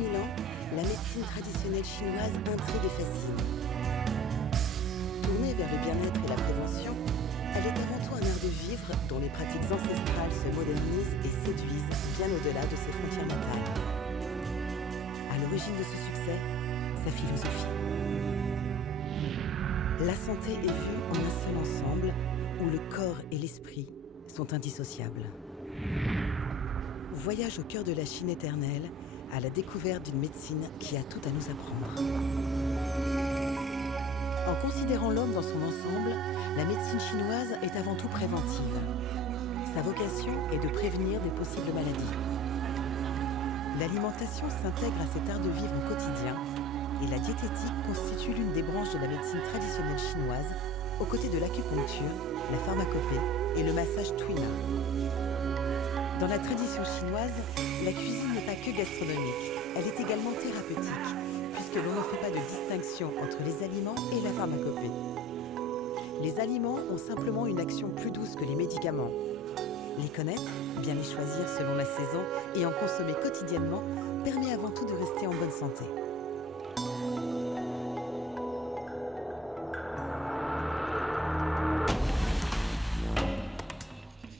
2000 ans, la médecine traditionnelle chinoise intrigue et fascine. Tournée vers le bien-être et la prévention, elle est avant tout un art de vivre dont les pratiques ancestrales se modernisent et séduisent bien au-delà de ses frontières natales. À l'origine de ce succès, sa philosophie. La santé est vue en un seul ensemble où le corps et l'esprit sont indissociables. Voyage au cœur de la Chine éternelle, à la découverte d'une médecine qui a tout à nous apprendre. En considérant l'homme dans son ensemble, la médecine chinoise est avant tout préventive. Sa vocation est de prévenir des possibles maladies. L'alimentation s'intègre à cet art de vivre au quotidien et la diététique constitue l'une des branches de la médecine traditionnelle chinoise, aux côtés de l'acupuncture, la pharmacopée et le massage Tuina. Dans la tradition chinoise, la cuisine n'est pas que gastronomique, elle est également thérapeutique, puisque l'on ne fait pas de distinction entre les aliments et la pharmacopée. Les aliments ont simplement une action plus douce que les médicaments. Les connaître, bien les choisir selon la saison et en consommer quotidiennement permet avant tout de rester en bonne santé.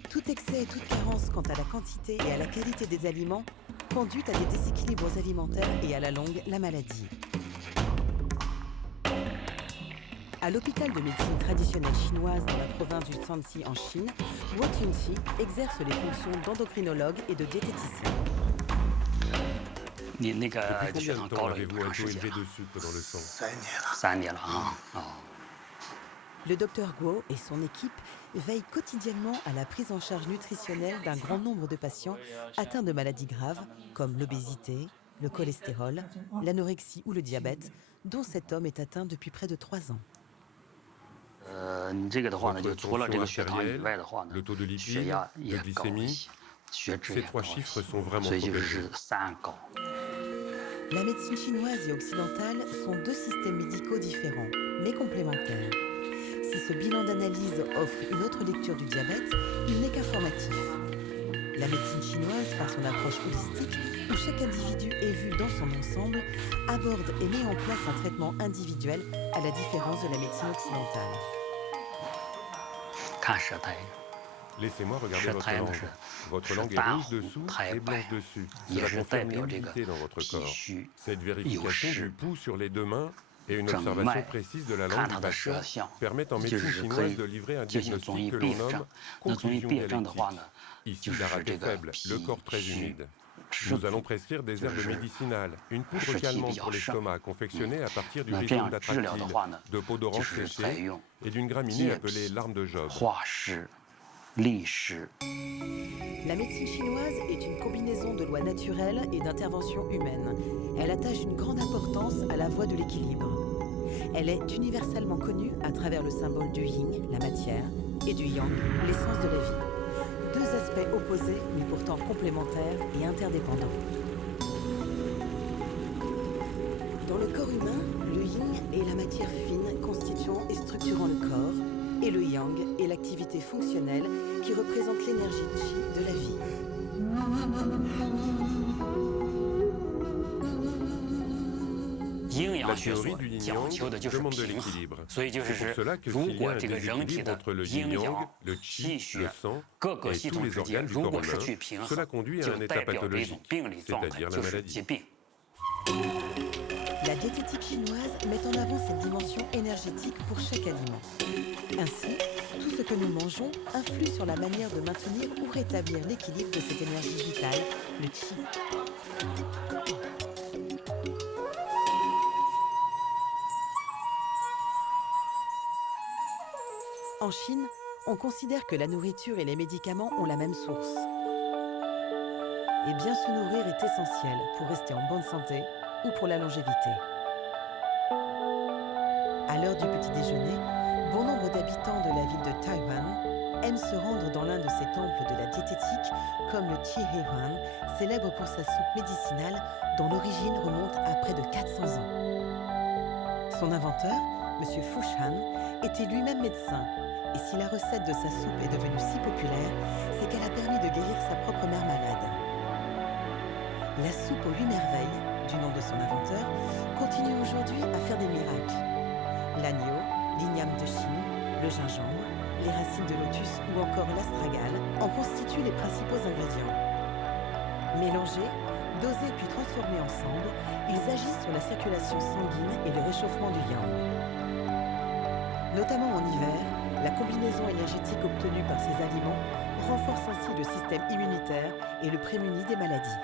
Tout excès et toute carence quant à la quantité et à la qualité des aliments conduit à des déséquilibres alimentaires et à la longue, la maladie. À l'hôpital de médecine traditionnelle chinoise dans la province du Shanxi en Chine, Guo Junxi exerce les fonctions d'endocrinologue et de diététicien. Depuis combien de temps avez-vous un taux élevé de sucre dans le sang? 3年了啊。 Le docteur Guo et son équipe veillent quotidiennement à la prise en charge nutritionnelle d'un grand nombre de patients atteints de maladies graves comme l'obésité, le cholestérol, l'anorexie ou le diabète, dont cet homme est atteint depuis près de 3 ans. 你这个的话呢，就 Votre 除了这 tension 个血糖以外的 artérielle, 话呢， le taux de 血 lipides, 压 de 也高一 glycémie, 些，血脂 ces 也 trois 高一 chiffres 些， sont vraiment 所以 trop 就是 élevés. 3高。 La médecine chinoise et occidentale sont deux systèmes médicaux différents, mais complémentaires. Si ce bilan d'analyse offre une autre lecture du diabète, il n'est qu'informatif. La médecine chinoise, par son approche holistique, où chaque individu est vu dans son ensemble, aborde et met en place un traitement individuel à la différence de la médecine occidentale. 看舌苔， Laissez-moi regarder 舌 votre 苔呢 langue. 是 Votre 是 langue est 淡 rouge 红 dessous 苔 et 白 blanche，dessus. 也 Cela 是代 confirme 表这个 l'humidité dans votre 脾 corps. 虚 Cette 有 vérification 湿 du pouls sur les 2 mains et une 诊 observation 脉， précise de la 看 langue 他 du 的舌 patient 象， permettent en 就 médecine 是可 chinoise 以 de livrer un 进行中 diagnostic 医 que 辨 l'on 证 nomme。那中医 conclusion 辨证的 dialectique. 话呢， Ici 就 la 是这个 faible, le 脾 corps très 虚 humide. 湿 Nous allons 阻， prescrire des 就 herbes 是 médicinales, une poudre 湿气比 calmante 较 pour 盛。 l'estomac confectionnée à partir du 那这 rhizome 样治疗的 d'Atractyle, 话呢， de peau 就 d'orange 是采 séchée 用 et d'une graminée 健 appelée 脾 larme de Job. 化湿、利湿。 La médecine chinoise est une combinaison de lois naturelles et d'interventions humaines. Elle attache une grande importance à la voie de l'équilibre. Elle est universellement connue à travers le symbole du yin, la matière, et du yang, l'essence de la vie. Deux aspects opposés, mais pourtant complémentaires et interdépendants. Dans le corps humain, le yin est la matière fine constituant et structurant le corps, et le yang est l'activité fonctionnelle qui représente l'énergie chi de la vie. La théorie du yin-yang demande de l'équilibre. C'est pour cela que s'il y a un déséquilibre entre le yin-yang, le qi, le sang et tous les organes du corps humain, cela conduit à un état pathologique, c'est-à-dire la maladie. La diététique chinoise met en avant cette dimension énergétique pour chaque aliment. Ainsi, tout ce que nous mangeons influe sur la manière de maintenir ou rétablir l'équilibre de cette énergie vitale, le qi. En Chine, on considère que la nourriture et les médicaments ont la même source. Et bien se nourrir est essentiel pour rester en bonne santé ou pour la longévité. À l'heure du petit déjeuner, bon nombre d'habitants de la ville de Taïwan aiment se rendre dans l'un de ces temples de la diététique comme le Qihaihuan, célèbre pour sa soupe médicinale dont l'origine remonte à près de 400 ans. Son inventeur, M. Fu Shan, était lui-même médecin. Et si la recette de sa soupe est devenue si populaire, c'est qu'elle a permis de guérir sa propre mère malade. La soupe aux 8 merveilles, du nom de son inventeur, continue aujourd'hui à faire des miracles. L'agneau, l'igname de Chine, le gingembre, les racines de lotus ou encore l'astragale en constituent les principaux ingrédients. Mélangés, dosés puis transformés ensemble, ils agissent sur la circulation sanguine et le réchauffement du yang. Notamment en hiver, la combinaison énergétique obtenue par ces aliments renforce ainsi le système immunitaire et le prémunit des maladies.